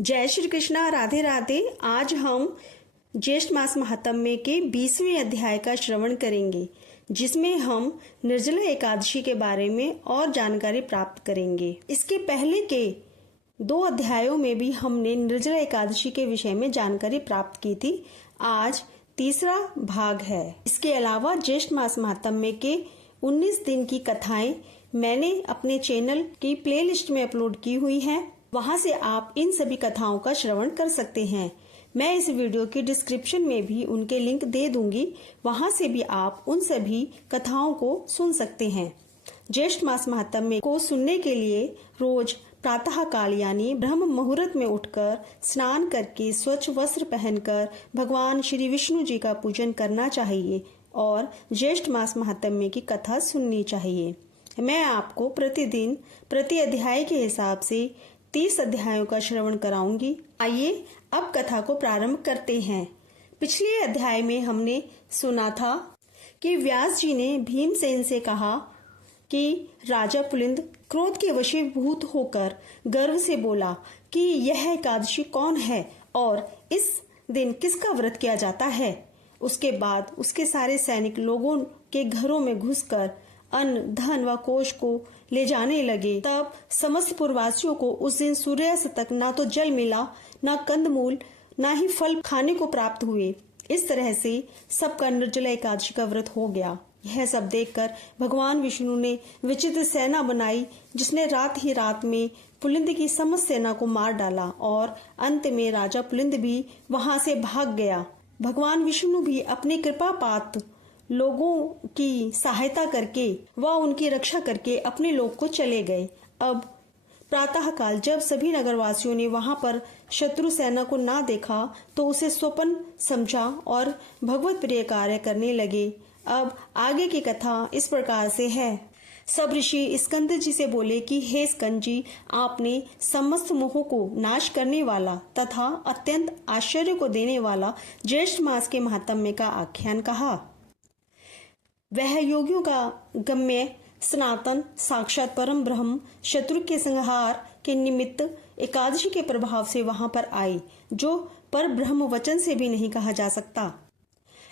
जय श्री कृष्णा, राधे राधे। आज हम ज्येष्ठ मास महात्म्य के 20वें अध्याय का श्रवण करेंगे, जिसमें हम निर्जला एकादशी के बारे में और जानकारी प्राप्त करेंगे। इसके पहले के 2 अध्यायों में भी हमने निर्जला एकादशी के विषय में जानकारी प्राप्त की थी। आज तीसरा भाग है। इसके अलावा ज्येष्ठ मास महात्म्य के 19 दिन की कथाएं मैंने अपने चैनल की प्लेलिस्ट में अपलोड की हुई हैं। वहां से आप इन सभी कथाओं का श्रवण कर सकते हैं। मैं इस वीडियो की डिस्क्रिप्शन में भी उनके लिंक दे दूंगी, वहां से भी आप उन सभी कथाओं को सुन सकते हैं। ज्येष्ठ मास महात्म्य को सुनने के लिए रोज प्रातः काल यानी ब्रह्म मुहूर्त में उठकर स्नान करके स्वच्छ वस्त्र पहनकर भगवान श्री विष्णु जी का पूजन करना चाहिए और ज्येष्ठ मास महात्म्य की कथा सुननी चाहिए। मैं आपको प्रतिदिन प्रति अध्याय के हिसाब से 30 अध्यायों का श्रवण कराऊंगी। आइए अब कथा को प्रारंभ करते हैं। पिछले अध्याय में हमने सुना था कि व्यास जी ने भीमसेन से कहा कि राजा पुलिंद क्रोध के वशीभूत होकर गर्व से बोला कि यह एकादशी कौन है और इस दिन किसका व्रत किया जाता है। उसके बाद उसके सारे सैनिक लोगों के घरों में घुसकर अन्न धन व कोष को ले जाने लगे। तब समस्त पुरवासियों को उस दिन सूर्यास्त तक ना तो जल मिला, ना कंदमूल, ना ही फल खाने को प्राप्त हुए। इस तरह से सबका निर्जला एकादशी का व्रत हो गया। यह सब देखकर भगवान विष्णु ने विचित्र सेना बनाई, जिसने रात ही रात में पुलिंद की समस्त सेना को मार डाला और अंत में राजा पुलिंद भी वहां से भाग गया। भगवान विष्णु भी अपनी कृपा पात्र लोगों की सहायता करके व उनकी रक्षा करके अपने लोक को चले गए। अब प्रातः काल जब सभी नगरवासियों ने वहां पर शत्रु सेना को ना देखा तो उसे स्वप्न समझा और भगवत प्रिय कार्य करने लगे। अब आगे की कथा इस प्रकार से है। सब ऋषि स्कंद जी से बोले कि हे स्कंद जी, आपने समस्त मोह को नाश करने वाला तथा अत्यंत आश्चर्य को देने वाला ज्येष्ठ मास के महात्म्य का आख्यान कहा। वह योगियों का गम्य सनातन साक्षात परम ब्रह्म शत्रु के संहार के निमित्त एकादशी के प्रभाव से वहां पर आई, जो पर ब्रह्म वचन से भी नहीं कहा जा सकता।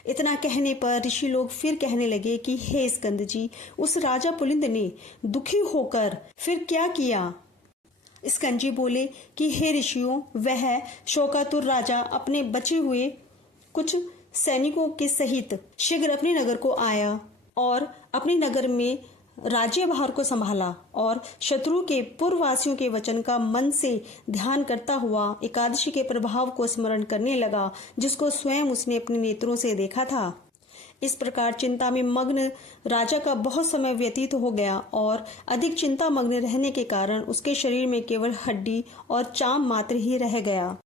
इतना कहने पर ऋषि लोग फिर कहने लगे कि हे स्कंद जी, उस राजा पुलिंद ने दुखी होकर फिर क्या किया। स्कंद जी बोले कि हे ऋषियों, वह शोकातुर राजा अपने बचे हुए कुछ सैनिकों के सहित शीघ्र अपने नगर को आया और अपने नगर में राज्यभार को संभाला और शत्रु के पूर्ववासियों के वचन का मन से ध्यान करता हुआ एकादशी के प्रभाव को स्मरण करने लगा, जिसको स्वयं उसने अपने नेत्रों से देखा था। इस प्रकार चिंता में मग्न राजा का बहुत समय व्यतीत हो गया और अधिक चिंता मग्न रहने के कारण उसके शरीर में केवल हड्डी और चाम मात्र ही रह गया।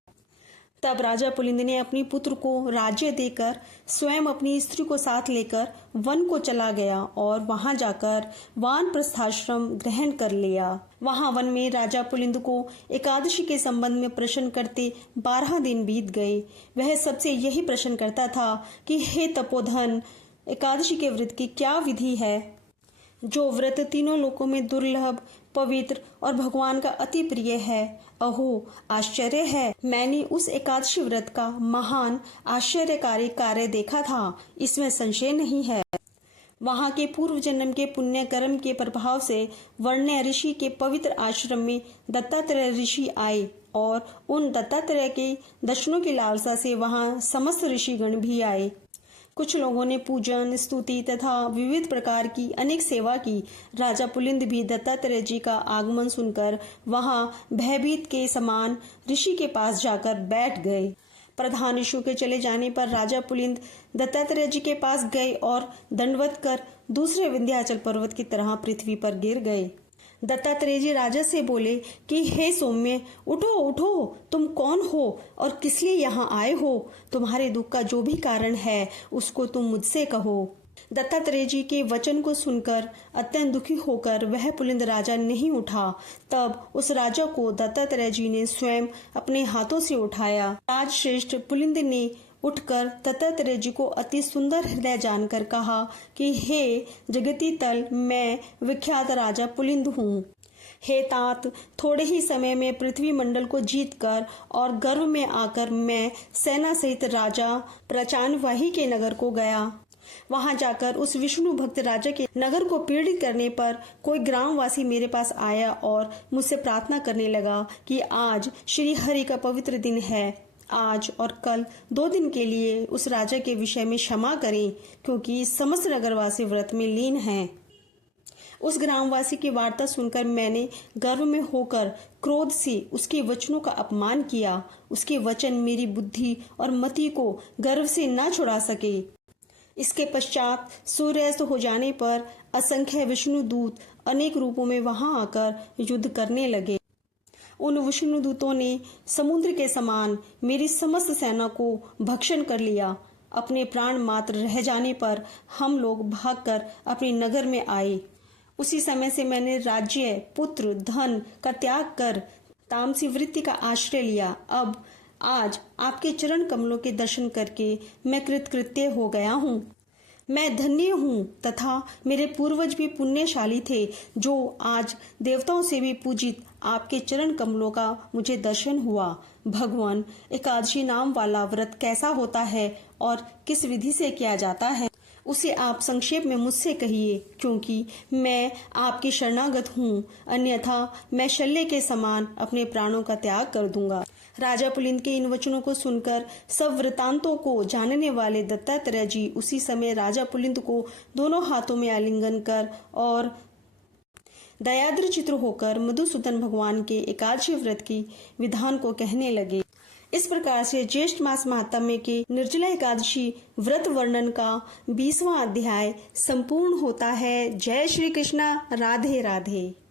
तब राजा पुलिंद ने अपनी पुत्र को राज्य देकर स्वयं अपनी स्त्री को साथ लेकर वन को चला गया और वहां जाकर वानप्रस्थाश्रम ग्रहण कर लिया। वहां वन में राजा पुलिंद को एकादशी के संबंध में प्रश्न करते 12 दिन बीत गए। वह सबसे यही प्रश्न करता था कि हे तपोधन, एकादशी के व्रत की क्या विधि है, जो व्रत तीनों लोकों में दुर्लभ, पवित्र और भगवान का अति प्रिय है। अहो, आश्चर्य है, मैंने उस एकादशी व्रत का महान आश्चर्यकारी कार्य देखा था, इसमें संशय नहीं है। वहां के पूर्व जन्म के पुण्य कर्म के प्रभाव से वर्ण्य ऋषि के पवित्र आश्रम में दत्तात्रेय ऋषि आए और उन दत्तात्रेय के दर्शनों की लालसा से वहां समस्त ऋषिगण भी आए। कुछ लोगों ने पूजन, स्तुति तथा विविध प्रकार की अनेक सेवा की। राजा पुलिंद भी दत्तात्रेय जी का आगमन सुनकर वहां भयभीत के समान ऋषि के पास जाकर बैठ गए। प्रधान ऋषियों के चले जाने पर राजा पुलिंद दत्तात्रेय जी के पास गए और दंडवत कर दूसरे विंध्याचल पर्वत की तरह पृथ्वी पर गिर गए। दत्तात्रेय जी राजा से बोले कि हे सौम्य, उठो उठो, तुम कौन हो और किस लिए यहाँ आए हो। तुम्हारे दुख का जो भी कारण है उसको तुम मुझसे कहो। दत्तात्रेय जी के वचन को सुनकर अत्यंत दुखी होकर वह पुलिंद राजा नहीं उठा। तब उस राजा को दत्तात्रेय जी ने स्वयं अपने हाथों से उठाया। राजश्रेष्ठ पुलिंद ने उठकर दत्तात्रेय जी को अति सुंदर हृदय जानकर कहा कि हे जगती तल, मैं विख्यात राजा पुलिंद हूँ। हे तात, थोड़े ही समय में पृथ्वी मंडल को जीतकर और गर्व में आकर मैं सेना सहित राजा प्रचानवाही के नगर को गया। वहां जाकर उस विष्णु भक्त राजा के नगर को पीड़ित करने पर कोई ग्रामवासी मेरे पास आया और मुझसे प्रार्थना करने लगा कि आज श्री हरि का पवित्र दिन है, आज और कल 2 दिन के लिए उस राजा के विषय में क्षमा करें, क्योंकि समस्त नगरवासी व्रत में लीन हैं। उस ग्रामवासी की वार्ता सुनकर मैंने गर्व में होकर क्रोध से उसके वचनों का अपमान किया। उसके वचन मेरी बुद्धि और मति को गर्व से न छुड़ा सके। इसके पश्चात सूर्यास्त हो जाने पर असंख्य विष्णु दूत अनेक रूपों में वहां आकर युद्ध करने लगे। उन विष्णु दूतों ने समुद्र के समान मेरी समस्त सेना को भक्षण कर लिया। अपने प्राण मात्र रह जाने पर हम लोग भागकर अपने नगर में आए। उसी समय से मैंने राज्य, पुत्र, धन का त्याग कर तामसी वृत्ति का आश्रय लिया। अब आज आपके चरण कमलों के दर्शन करके मैं कृतकृत्य हो गया हूँ। मैं धन्य हूँ तथा मेरे पूर्वज भी पुण्यशाली थे, जो आज देवताओं से भी पूजित आपके चरण कमलों का मुझे दर्शन हुआ। भगवान, एकादशी नाम वाला व्रत कैसा होता है और किस विधि से किया जाता है, उसे आप संक्षेप में मुझसे कहिए, क्योंकि मैं आपकी शरणागत हूँ, अन्यथा मैं शल्य के समान अपने प्राणों का त्याग कर दूंगा। राजा पुलिंद के इन वचनों को सुनकर सब वृतांतों को जानने वाले दत्तात्रेय जी उसी समय राजा पुलिंद को दोनों हाथों में आलिंगन कर और दयाद्र चित्र होकर मधुसूदन भगवान के एकादशी व्रत की विधान को कहने लगे। इस प्रकार से ज्येष्ठ मास महात्म्य के निर्जला एकादशी व्रत वर्णन का 20वां अध्याय संपूर्ण होता है। जय श्री कृष्णा। राधे राधे।